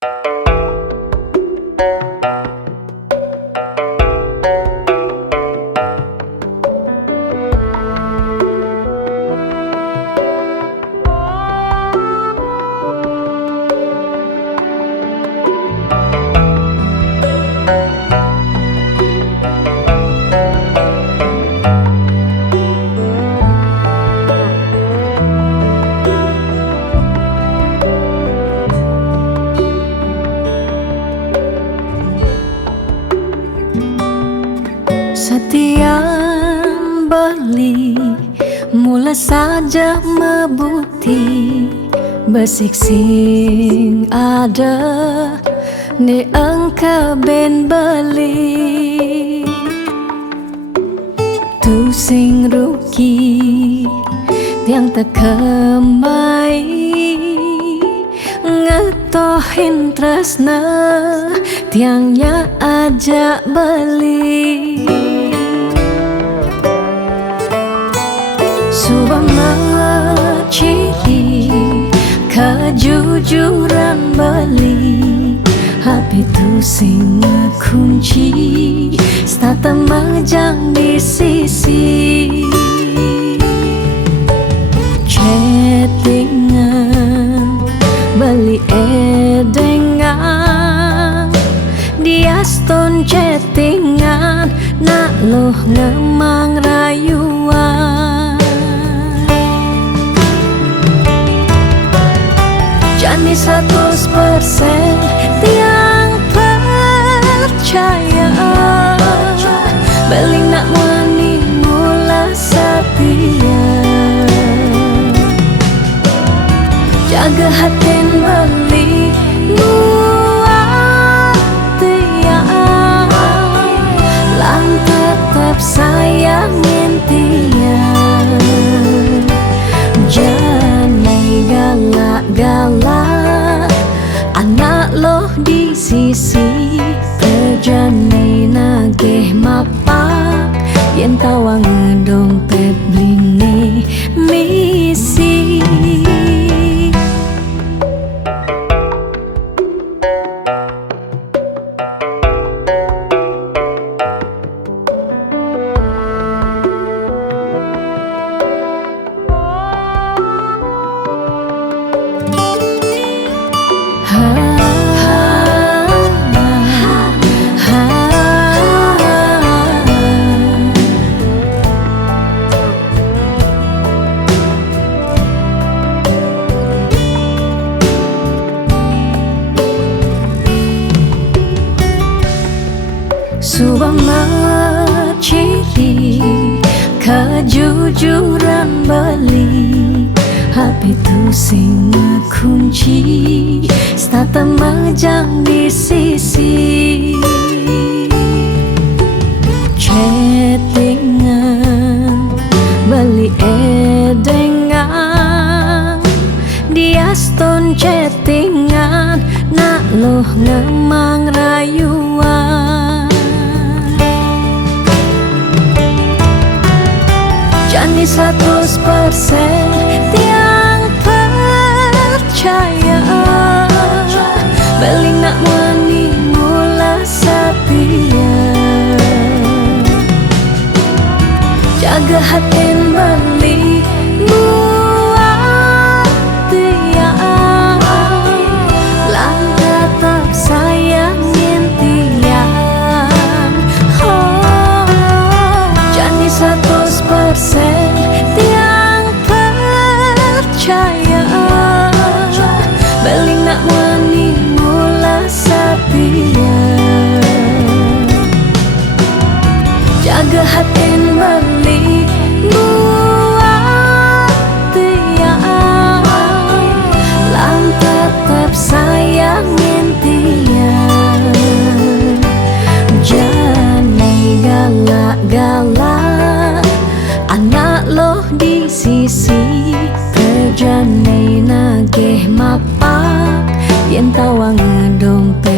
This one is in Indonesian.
Setiap beli mula saja mebuti besik sing ada ni engkau ben beli tu sing rugi tiang tak kemai ngetohin tresna tiangnya ajak beli subang ciri kejujuran beli hati tu sing kunci stata majang di sisi chattingan beli edengan dia stone chattingan nak loh ngemang rayuan jani 100% tiang percaya beling nak wani mula setia jaga hatin beli muat tiang lang tetap sayangin tiang jangan galak-galak anak loh di sisi perjani nageh mapak yen tawang dompet blingi misi subang ciri kejujuran beli hati tu sing kunci stata majang di sisi chattingan beli edengan dia stone chattingan nak loh ngemang rayuan jani 100% tiang percaya beling nak wani mula setia jaga hatin beli muat tiang lang tetap sayangin tiang jani 100% tiang percaya beling nak wani mula setia jaga hatin beli muat tiang lang tetap sayangin tiang jangan galak-galak anak loh di sisi perjani nageh mapak yen tawang dompet